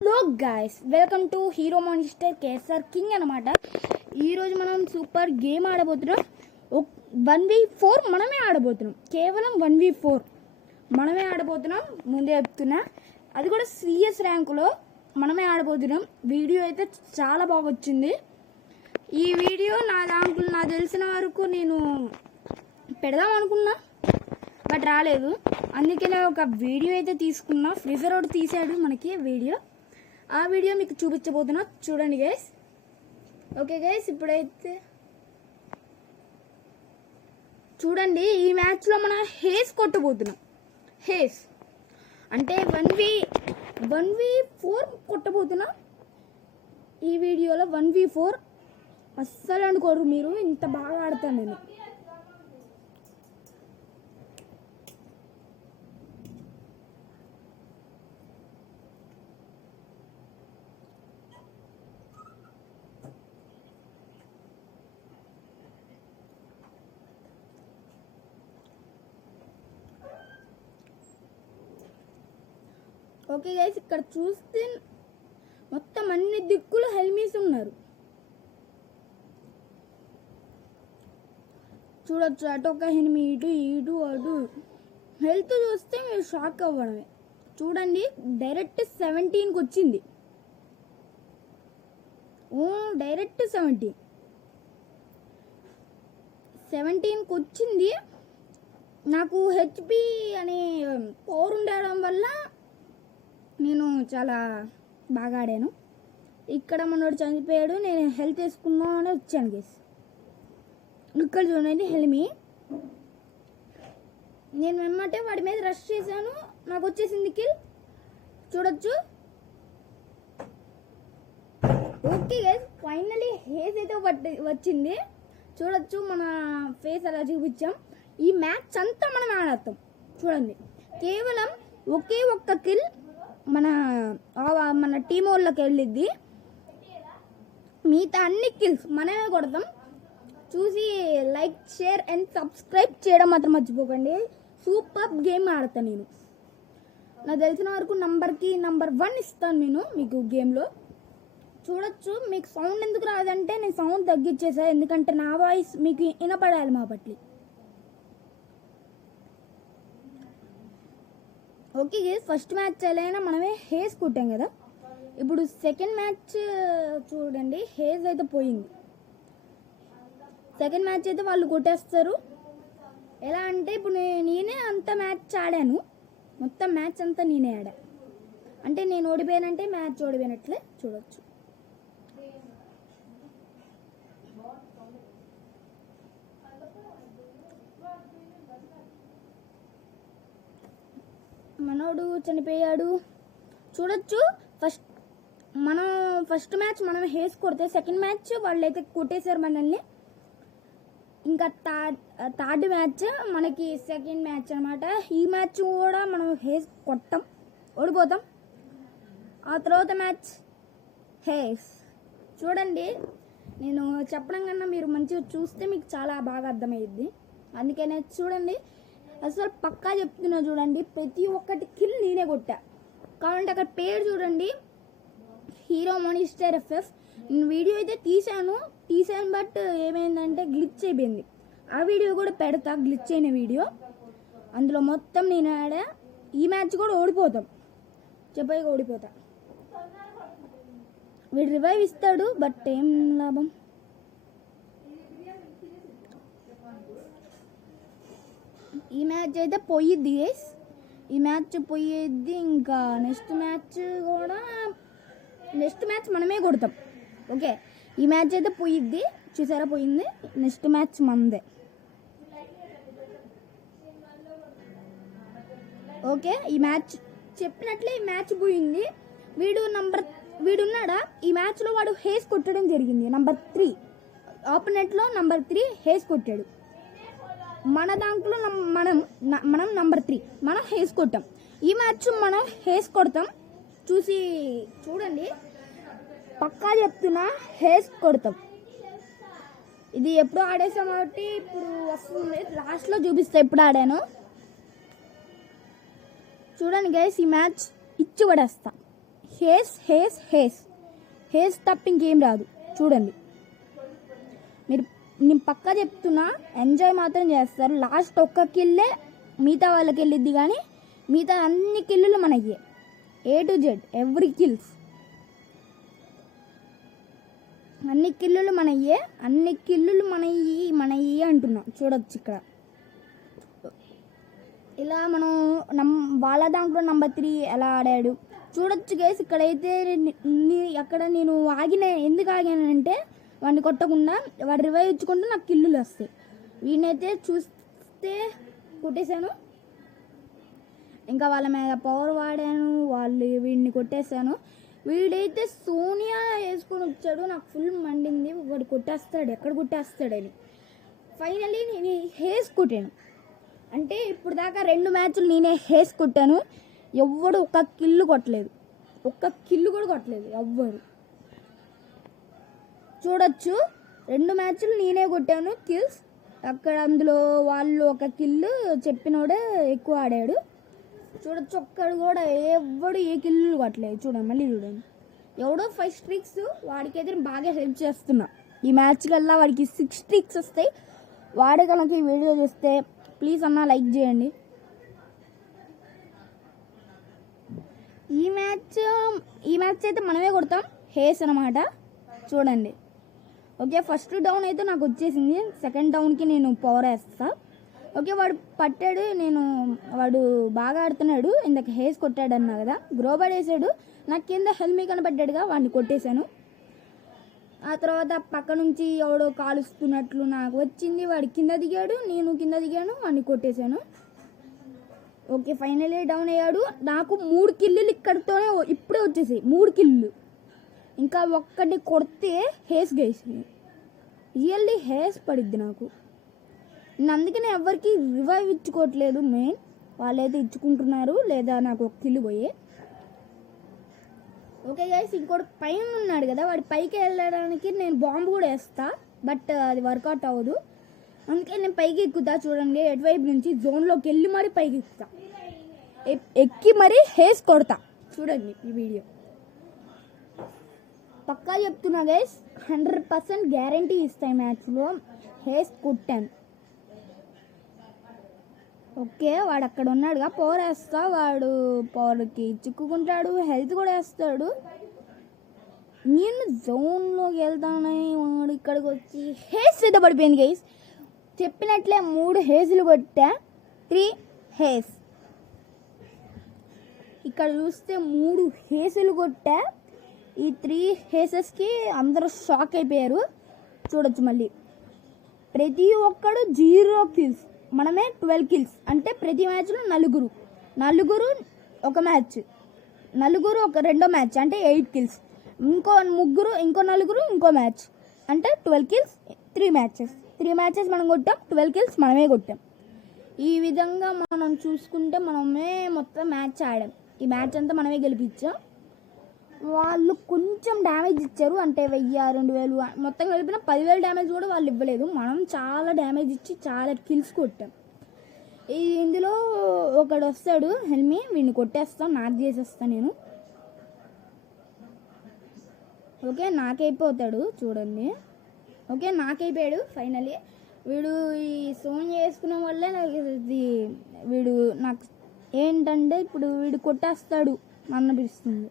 Hello guys, welcome to hero monster KSR king అనమాట. ఈరోజు మనం సూపర్ గేమ్ ఆడబోతున్నాం. 1v4 మనమే ఆడబోతున్నాం. కేవలం 1v4 మనమే ఆడబోతున్నాం. ముందే చెప్తున్నా, అది కూడా సిఎస్ ర్యాంకులో మనమే ఆడబోతున్నాం. వీడియో అయితే చాలా బాగా వచ్చింది. ఈ వీడియో నాకు తెలిసిన వరకు నేను పెడదాం అనుకున్నా, బట్ రాలేదు. అందుకే నేను ఒక వీడియో అయితే తీసుకున్నా. ఫ్రీజర్ ఒకటి తీసాడు మనకి వీడియో. ఆ వీడియో మీకు చూపించబోతున్నా, చూడండి గైస్. ఓకే గైస్, ఇప్పుడైతే చూడండి, ఈ మ్యాచ్లో మనం హేస్ కొట్టబోతున్నాం. హేస్ అంటే 1v4 కొట్టబోతున్నాం. ఈ వీడియోలో 1v4 అస్సలు అనుకోరు మీరు, ఇంత బాగా ఆడతాను నేను. ఓకే గైస్, ఇక్కడ చూస్తే మొత్తం అన్ని దిక్కులు హెల్మీస్ ఉన్నారు. చూడొచ్చు, అటు ఒక ఎనిమి, ఇటు అటు. హెల్త్ చూస్తే మీరు షాక్ అవ్వడమే. చూడండి, డైరెక్ట్ 17కి వచ్చింది. డైరెక్ట్ 17కి వచ్చింది. నాకు హెచ్పి అనే పవర్ ఉండడం వల్ల నేను చాలా బాగా ఆడాను. ఇక్కడ మనోడు చనిపోయాడు, నేను హెల్త్ వేసుకున్నామని వచ్చాను గైస్. ఇక్కడ చూడండి హెల్మీ, నేను వెమ్మటే వాడి మీద రష్ చేశాను, నాకు వచ్చేసింది కిల్. చూడొచ్చు. ఓకే గైస్, ఫైనలీ హేజ్ అయితే వచ్చింది. చూడొచ్చు, మన ఫేస్ అలా చూపించాం. ఈ మ్యాచ్ అంతా మనం ఆడతాం. చూడండి, కేవలం ఒకే ఒక్క కిల్ మన టీం వాళ్ళకి వెళ్ళిద్ది. మిగతా అన్ని కిల్స్ మనమే కొడతాం. చూసి లైక్, షేర్ అండ్ సబ్స్క్రైబ్ చేయడం మాత్రం మర్చిపోకండి. సూపర్ గేమ్ ఆడతాను నేను. నాకు తెలిసిన వరకు నంబర్ 1 ఇస్తాను నేను మీకు గేమ్లో. చూడొచ్చు, మీకు సౌండ్ ఎందుకు రాదంటే నేను సౌండ్ తగ్గించేసా, ఎందుకంటే నా వాయిస్ మీకు వినపడాలి మా పట్ల. ఓకే గైస్, ఫస్ట్ మ్యాచ్ ఎలా మనమే హేజ్ కొట్టాం కదా. ఇప్పుడు సెకండ్ మ్యాచ్ చూడండి, హేజ్ అయితే పోయింది. సెకండ్ మ్యాచ్ అయితే వాళ్ళు కొట్టేస్తారు. ఎలా అంటే ఇప్పుడు నేనే అంత మ్యాచ్ ఆడాను, మొత్తం మ్యాచ్ అంతా నేనే ఆడా. అంటే నేను ఓడిపోయానంటే మ్యాచ్ ఓడిపోయినట్లే. చూడొచ్చు, మనోడు చనిపోయాడు. చూడొచ్చు, ఫస్ట్ మ్యాచ్ మనం హేస్ కొడితే సెకండ్ మ్యాచ్ వాళ్ళైతే కొట్టేశారు మనల్ని. ఇంకా థర్డ్ మ్యాచ్ మనకి సెకండ్ మ్యాచ్ అనమాట. ఈ మ్యాచ్ కూడా మనం హేస్ కొట్టాం, ఓడిపోతాం. ఆ తర్వాత మ్యాచ్ హేస్. చూడండి, నేను చెప్పడం కన్నా మీరు మంచిగా చూస్తే మీకు చాలా బాగా అర్థమయ్యిద్ది. అందుకనే చూడండి, అసలు పక్కా చెప్తున్నా. చూడండి, ప్రతి ఒక్కటి కిల్ నేనే కొట్టా. కావాలంటే అక్కడ పేరు చూడండి, హీరో మాన్స్టర్ FF. నేను వీడియో అయితే తీసాను, బట్ ఏమైందంటే గ్లిచ్ అయిపోయింది. ఆ వీడియో కూడా పెడతా, గ్లిచ్ అయిన వీడియో. అందులో మొత్తం నేను ఆడా. ఈ మ్యాచ్ కూడా ఓడిపోతాం, చెప్పగా ఓడిపోతా. వీడు రివైవ్ ఇస్తాడు, బట్ ఏం లాభం. ఈ మ్యాచ్ అయితే పోయిద్ది గైస్, ఈ మ్యాచ్ పోయిద్ది. ఇంకా నెక్స్ట్ మ్యాచ్ మనమే కొడతాం. ఓకే, ఈ మ్యాచ్ అయితే పోయిద్ది. చూసారా, పోయింది. నెక్స్ట్ మ్యాచ్ మనదే. ఓకే, ఈ మ్యాచ్ చెప్పినట్లే ఈ మ్యాచ్ పోయింది. వీడున్నాడా ఈ మ్యాచ్లో, వాడు హేస్ కొట్టడం జరిగింది. నంబర్ 3 ఆపోనెంట్లో నంబర్ 3 హేస్ కొట్టాడు. మన దాంట్లో మనం నంబర్ 3 మనం హేస్ కొట్టాం. ఈ మ్యాచ్ మనం హేస్ కొడతాం. చూడండి, పక్కా చెప్తున్నా, హేస్ కొడతాం. ఇది ఎప్పుడు ఆడేసాం కాబట్టి ఇప్పుడు వస్తుంది, లాస్ట్లో చూపిస్తా ఎప్పుడు ఆడాను. చూడండి గైస్, ఈ మ్యాచ్ ఇచ్చి పడేస్తా. హేస్ హేస్ హేస్ హేస్ తప్ప ఇంకేం రాదు. చూడండి మీరు, నేను పక్కా చెప్తున్నా, ఎంజాయ్ మాత్రం చేస్తారు. లాస్ట్ ఒక్క కిల్లే మిగతా వాళ్ళకి వెళ్ళిద్ది, కానీ మిగతా అన్ని కిల్లులు మనయ్యే. A to Z every kills, అన్ని కిల్లులు మనయ్యే, అన్ని కిల్లులు మనయ్యి అంటున్నా. చూడొచ్చు ఇక్కడ ఇలా మనం వాళ్ళ దాంట్లో నంబర్ 3 ఎలా ఆడాడు చూడొచ్చు గైస్. ఇక్కడైతే అక్కడ నేను ఎందుకు ఆగానంటే వాడిని కొట్టకుండా వాడు రివైవ్ ఇచ్చుకుంటూ నాకు కిల్లులు వస్తాయి. వీడినైతే చూస్తే కొట్టేశాను, ఇంకా వాళ్ళ మీద పవర్ వాడాను, వీడిని కొట్టేశాను. వీడైతే సోనియా వేసుకొని వచ్చాడు, నాకు ఫుల్ మండింది. వాడు కొట్టేస్తాడు, ఎక్కడ కొట్టేస్తాడని. ఫైనలీ నేను హేస్ కొట్టాను. అంటే ఇప్పుడు దాకా 2 మ్యాచ్లు నేనే హేస్ కొట్టాను. ఎవ్వడు ఒక్క కిల్లు కొట్టలేదు, ఒక్క కిల్లు కూడా కొట్టలేదు ఎవ్వరు. చూడొచ్చు 2 మ్యాచ్లు నేనే కొట్టాను కిల్స్. అక్కడ అందులో వాళ్ళు ఒక కిల్లు చెప్పినోడే ఎక్కువ ఆడాడు. చూడొచ్చు ఒక్కడు కూడా ఎవ్వడు ఏ కిల్లు కొట్టలేదు. చూడండి మళ్ళీ చూడండి, ఎవడో 5 స్ట్రీక్స్, వాడికైతే బాగా హెల్ప్ చేస్తున్నా. ఈ మ్యాచ్ కల్లా వాడికి 6 స్ట్రీక్స్ వస్తాయి. వాడే కనుక ఈ వీడియో చూస్తే ప్లీజ్ అన్న లైక్ చేయండి. ఈ మ్యాచ్ అయితే మనమే కొడతాం, హేస్ అనమాట. చూడండి ఓకే, ఫస్ట్ డౌన్ అయితే నాకు వచ్చేసింది. సెకండ్ డౌన్కి నేను పవర్ వేస్తా. ఓకే వాడు పట్టాడు, వాడు బాగా ఆడుతున్నాడు. ఇందాక హేస్ కొట్టాడు అన్నా కదా, గ్రోబర్ వేసాడు. నాకు కింద హెల్మీ కనపడ్డాడుగా, వాడిని కొట్టేశాను. ఆ తర్వాత పక్క నుంచి ఎవడో కాలుస్తున్నట్లు నాకు వచ్చింది, వాడి కింద దిగాడు, నేను కింద దిగాను, వాడిని కొట్టేశాను. ఓకే ఫైనలీ డౌన్ అయ్యాడు. నాకు 3 కిల్లులు ఇక్కడితోనే ఇప్పుడే వచ్చేసాయి, 3 కిల్లులు. ఇంకా ఒక్కటి కొడితే హేస్ గైస్, రియల్లీ హేస్ పడిద్ది నాకు. నేను అందుకనే ఎవరికి రివైవ్ ఇచ్చుకోవట్లేదు. మెయిన్ వాళ్ళైతే ఇచ్చుకుంటున్నారు, లేదా నాకు ఒక కిల్లు పోయే. ఓకే గైస్, ఇంకోటి పైన ఉన్నాడు కదా, వాడి పైకి వెళ్ళడానికి నేను బాంబు కూడా వేస్తా, బట్ అది వర్కౌట్ అవ్వదు. అందుకే నేను పైకి ఎక్కుతా. చూడండి ఎటువైపు నుంచి జోన్లోకి వెళ్ళి మరి పైకి ఎక్కుతా, ఎక్కి మరి హేస్ కొడతా. చూడండి ఈ వీడియో పక్కా చెప్తున్నా గైస్, 100% గ్యారంటీ ఇస్తాయి. మ్యాచ్లో హేస్ కొట్టాను. ఓకే వాడు అక్కడ ఉన్నాడుగా, పవర్ వేస్తా. వాడు పవర్కి చిక్కుకుంటాడు, హెల్త్ కూడా వేస్తాడు. నేను జోన్లోకి వెళ్తానే, వాడు ఇక్కడికి వచ్చి హేస్ అయితే పడిపోయింది గైస్. చెప్పినట్లే 3 హేజులు కొట్టా, 3 హేస్. ఇక్కడ చూస్తే 3 హేసులు కొట్టా. ఈ 3 హేసెస్కి అందరూ షాక్ అయిపోయారు. చూడొచ్చు మళ్ళీ ప్రతి ఒక్కడు 0 కిల్స్, మనమే 12 కిల్స్. అంటే ప్రతి మ్యాచ్లో నలుగురు ఒక మ్యాచ్, నలుగురు ఒక రెండో మ్యాచ్ అంటే 8 కిల్స్, ఇంకో నలుగురు ఇంకో మ్యాచ్ అంటే 12 కిల్స్. 3 మ్యాచెస్ మనం కొట్టాం, 12 కిల్స్ మనమే కొట్టాం. ఈ విధంగా మనం చూసుకుంటే మనమే మొత్తం మ్యాచ్ ఆడాం. ఈ మ్యాచ్ అంతా మనమే గెలిపించాం. వాళ్ళు కొంచెం డ్యామేజ్ ఇచ్చారు, అంటే 1000 2000 మొత్తం కలిపిన 10,000 డ్యామేజ్ కూడా వాళ్ళు ఇవ్వలేదు. మనం చాలా డ్యామేజ్ ఇచ్చి చాలా కిల్స్ కొట్టాం. ఇందులో ఒకడు వస్తాడు హెల్మీ, వీడిని కొట్టేస్తాం, నాక్ చేసేస్తాను నేను. ఓకే నాకైపోతాడు, చూడండి. ఓకే నాకైపోయాడు ఫైనలీ. వీడు ఈ సోన్ చేసుకున్న వల్లే వీడు నాకు ఏంటంటే ఇప్పుడు వీడు కొట్టేస్తాడు అనిపిస్తుంది.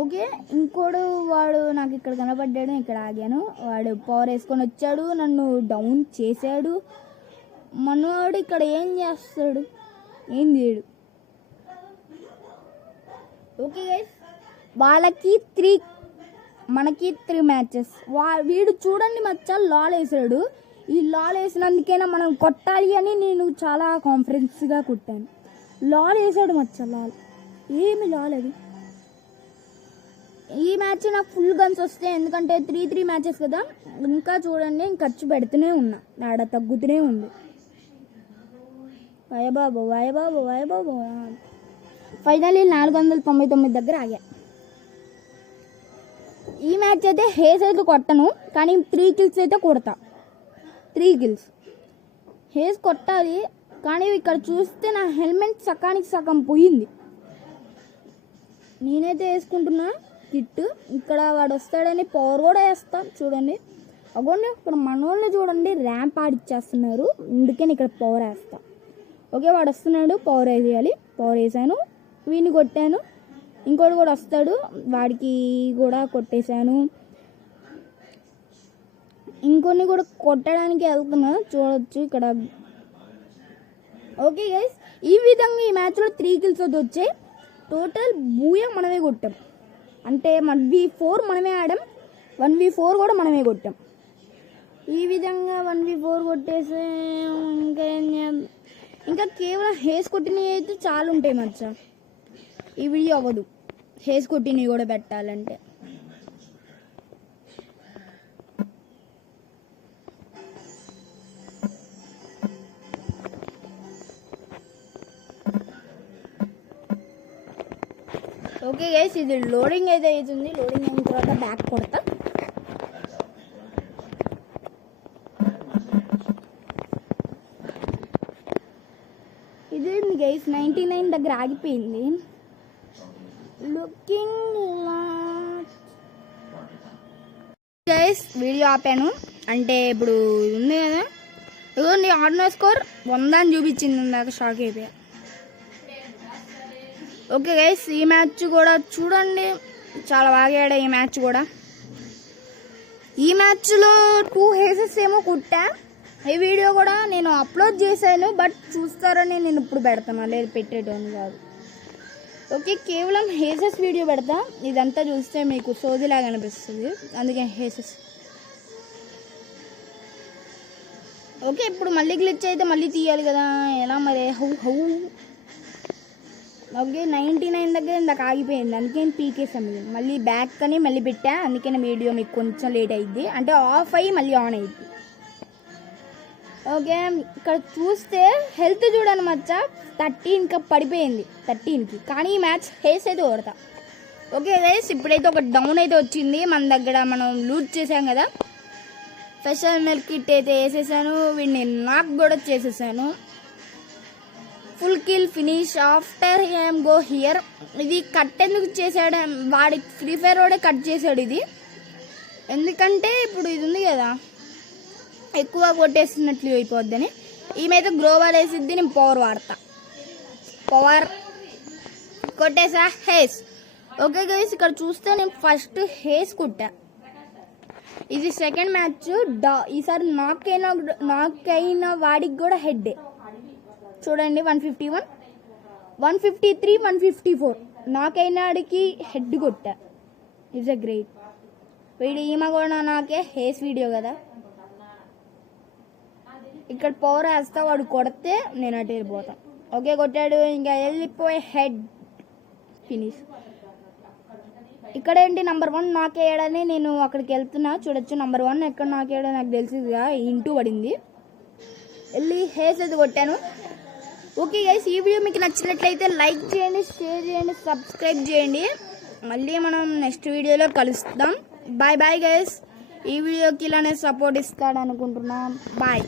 ఓకే ఇంకోడు వాడు నాకు ఇక్కడ కనపడ్డాడు, ఇక్కడ ఆగాను. వాడు పవర్ వేసుకొని వచ్చాడు, నన్ను డౌన్ చేశాడు. మనవాడు ఇక్కడ ఏం చేస్తాడు, ఏం చేయడు. ఓకే గైస్, వాళ్ళకి 3 మనకి 3 మ్యాచెస్. వీడు చూడండి మచ్చా లాల్ వేసాడు. ఈ లాల్ వేసినందుకైనా మనం కొట్టాలి అని నేను చాలా కాన్ఫిడెన్స్గా కొట్టాను. లాల్ వేసాడు మచ్చా, లాల్ ఏమి లాల్ అది. ఈ మ్యాచ్ నాకు ఫుల్ గన్స్ వస్తాయి, ఎందుకంటే 3 మ్యాచెస్ కదా. ఇంకా చూడండి ఖర్చు పెడుతూనే ఉన్నా, ఆడ తగ్గుతూనే ఉంది. వయబాబు ఫైనలీ 499 దగ్గర ఆగా. ఈ మ్యాచ్ అయితే హేస్ అయితే కొట్టను, కానీ 3 కిల్స్ అయితే కొడతా. 3 kills. హేస్ కొట్టాలి, కానీ ఇక్కడ చూస్తే నా హెల్మెట్ సకానికి సగం పోయింది. నేనైతే వేసుకుంటున్నా కిట్. ఇక్కడ వాడు వస్తాడని పవర్ కూడా వేస్తాం చూడండి. అగోండి ఇక్కడ మనోళ్ళని చూడండి ర్యాంప్ ఆడిచ్చేస్తున్నారు, అందుకని ఇక్కడ పవర్ వేస్తా. ఓకే వాడు వస్తున్నాడు, పవర్ వేసేయాలి. పవర్ వేసాను, వీడిని కొట్టాను. ఇంకోటి కూడా వస్తాడు, వాడికి కూడా కొట్టేశాను. ఇంకొన్ని కూడా కొట్టడానికి వెళ్తున్నా చూడొచ్చు ఇక్కడ. ఓకే గైస్, ఈ విధంగా ఈ మ్యాచ్లో 3 kills వచ్చాయి. టోటల్ బూయా మనమే కొట్టాం, అంటే 1v4 మనమే ఆడాం, 1v4 కూడా మనమే కొట్టాం. ఈ విధంగా 1v4 కొట్టేసే ఇంకా కేవలం హేస్ కొట్టినవి అయితే చాలా ఉంటాయి మచ్చ. ఈ వీడియో అవ్వదు హేస్ కొట్టినవి కూడా పెట్టాలంటే. ఓకే గైస్, ఇది లోడింగ్ అయితే అవుతుంది. లోడింగ్ అయిన తర్వాత బ్యాక్ కొడతా. ఇది గైస్ 99 దగ్గర ఆగిపోయింది. లుకింగ్ గైస్ వీడియో ఆపాను, అంటే ఇప్పుడు ఉంది కదా ఇదో నీ ఆర్డినల్ స్కోర్ 100 అని చూపించింది. ఇందాక షాక్ అయిపోయా. ఓకే గైస్, ఈ మ్యాచ్ కూడా చూడండి, చాలా బాగా ఆడా ఈ మ్యాచ్ కూడా. ఈ మ్యాచ్లో 2 హేసెస్ ఏమో కుట్టా. ఈ వీడియో కూడా నేను అప్లోడ్ చేశాను, బట్ చూస్తారని నేను ఇప్పుడు పెడతాను, లేదు పెట్టేటోని కాదు. ఓకే, కేవలం హేసెస్ వీడియో పెడతా. ఇదంతా చూస్తే మీకు సోదిలాగా అనిపిస్తుంది, అందుకే హేసెస్. ఓకే, ఇప్పుడు మళ్ళీ గ్లిచ్ అయితే మళ్ళీ తీయాలి కదా, ఎలా మరి హౌ. ఓకే 99 దగ్గర ఇందాక ఆగిపోయింది, అందుకే పీకేసాం. మళ్ళీ బ్యాక్ అని మళ్ళీ పెట్టా, అందుకని వీడియో మీకు కొంచెం లేట్ అయ్యిద్ది, అంటే ఆఫ్ అయ్యి మళ్ళీ ఆన్ అయ్యిద్ది. ఓకే, ఇక్కడ చూస్తే హెల్త్ చూడండి మచ్చ 30 ఇంకా పడిపోయింది 13కి, కానీ ఈ మ్యాచ్ హేస్ అయితే కొడతా. ఓకే గైస్, ఇప్పుడైతే ఒక డౌన్ అయితే వచ్చింది మన దగ్గర, మనం లూట్ చేసాం కదా. స్పెషల్ మెల్ కిట్ అయితే వేసేసాను, వీడిని నాక్ కూడా చేసేసాను. Full kill finish after I'm go here. ఇది కట్ ఎందుకు చేశాడు, వాడి ఫ్రీ ఫైర్ వాడే కట్ చేశాడు ఇది, ఎందుకంటే ఇప్పుడు ఇది ఉంది కదా ఎక్కువ కొట్టేసినట్లు అయిపోద్దని. ఈమెయితే గ్రోవర్ వేసిద్ది, నేను పవర్ వాడతా. పవర్ కొట్టేసా హేస్. ఓకే గైస్, ఇక్కడ చూస్తే నేను ఫస్ట్ హేస్ కొట్టా. ఇది సెకండ్ మ్యాచ్. ఈసారి నాకైన వాడికి కూడా హెడ్ చూడండి. 151, 153, 154 నాకైన వాడికి హెడ్ కొట్టా. It's a great video. ఈమె కూడా నాకే హేస్ వీడియో కదా. ఇక్కడ పవర్ వేస్తా, వాడు కొడితే నేను అటు వెళ్ళిపోతా. ఓకే కొట్టాడు, ఇంకా వెళ్ళిపోయి హెడ్ ఫినిష్. ఇక్కడ ఏంటి నెంబర్ 1 నాకేయడని నేను అక్కడికి వెళ్తున్నా. చూడొచ్చు నెంబర్ 1 ఎక్కడ నాకేయడం నాకు తెలిసిందిగా, ఇంటూ పడింది. వెళ్ళి హేస్ అయితే కొట్టాను. ఓకే గైస్, ఈ వీడియో మీకు నచ్చినట్లయితే లైక్ చేయండి, షేర్ చేయండి, సబ్స్క్రైబ్ చేయండి. మళ్ళీ మనం నెక్స్ట్ వీడియోలో కలుస్తాం. Bye bye guys. ఈ వీడియోకి ఇలానే సపోర్ట్ ఇస్తాడు అనుకుంటున్నాం. బాయ్.